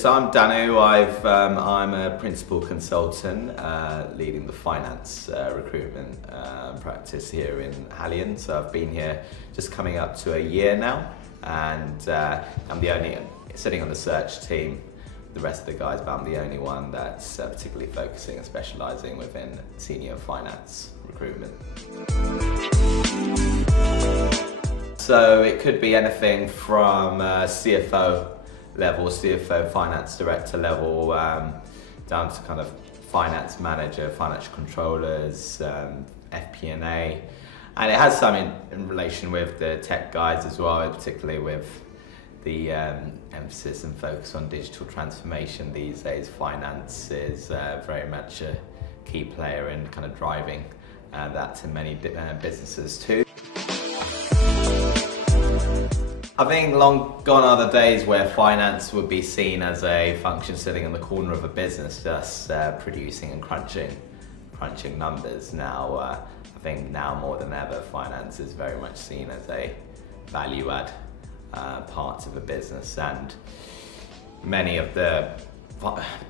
So I'm Dhanu. I'm a principal consultant leading the finance recruitment practice here in Halian. So I've been here just coming up to a year now, and I'm the only sitting on the search team. The rest of the guys, but I'm the only one that's particularly focusing and specialising within senior finance recruitment. So it could be anything from CFO level, CFO finance director level, down to kind of finance manager, financial controllers, FP&A. And it has some in relation with the tech guys as well, particularly with the emphasis and focus on digital transformation these days. Finance is very much a key player in kind of driving that to many businesses too. I think long gone are the days where finance would be seen as a function sitting in the corner of a business just producing and crunching numbers. Now, I think now more than ever, finance is very much seen as a value add part of a business, and many of the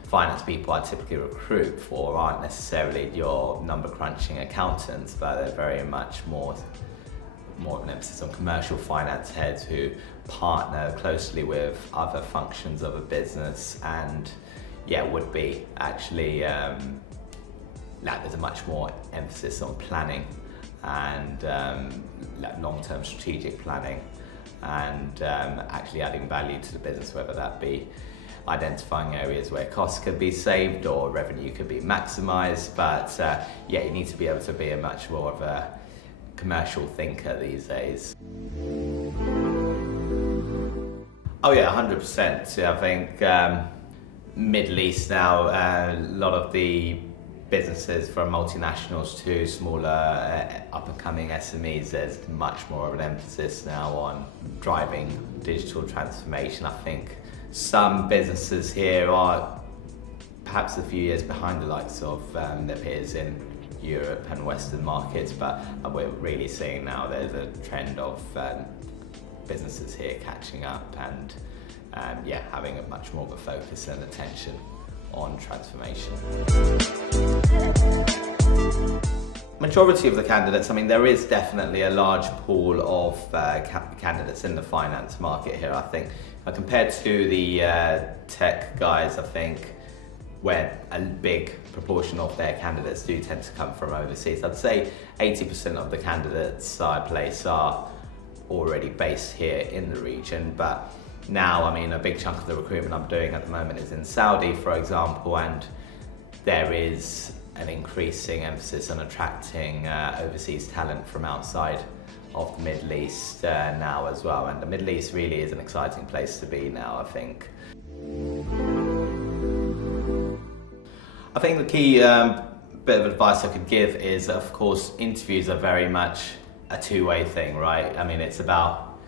finance people I typically recruit for aren't necessarily your number crunching accountants, but they're very much more of an emphasis on commercial finance heads who partner closely with other functions of a business, and would be actually there's a much more emphasis on planning and long-term strategic planning, and actually adding value to the business, whether that be identifying areas where costs could be saved or revenue could be maximised. But you need to be able to be a much more of a commercial thinker these days. Oh yeah, 100%. I think Middle East now, a lot of the businesses from multinationals to smaller up-and-coming SMEs, there's much more of an emphasis now on driving digital transformation. I think some businesses here are perhaps a few years behind the likes of their peers in Europe and Western markets, but we're really seeing now there's a trend of businesses here catching up and having a much more of a focus and attention on transformation. Majority of the candidates, I mean, there is definitely a large pool of candidates in the finance market here. I think compared to the tech guys, I think where a big proportion of their candidates do tend to come from overseas. I'd say 80% of the candidates I place are already based here in the region, but now, I mean, a big chunk of the recruitment I'm doing at the moment is in Saudi, for example, and there is an increasing emphasis on attracting overseas talent from outside of the Middle East now as well. And the Middle East really is an exciting place to be now, I think. I think the key bit of advice I could give is, of course, interviews are very much a two-way thing, right? I mean, it's about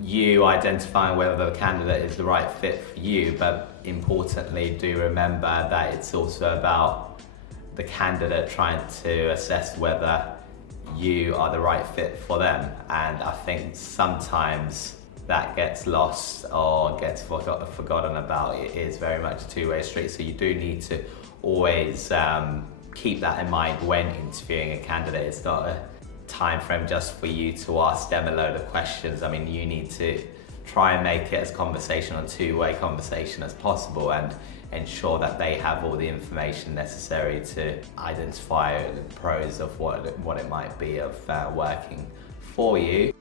you identifying whether the candidate is the right fit for you, but importantly, do remember that it's also about the candidate trying to assess whether you are the right fit for them. And I think sometimes that gets lost or gets forgotten about. It is very much a two-way street, so you do need to always keep that in mind when interviewing a candidate. It's not a time frame just for you to ask them a load of questions. I mean, you need to try and make it as conversational, two-way conversation as possible, and ensure that they have all the information necessary to identify the pros of what it might be of working for you.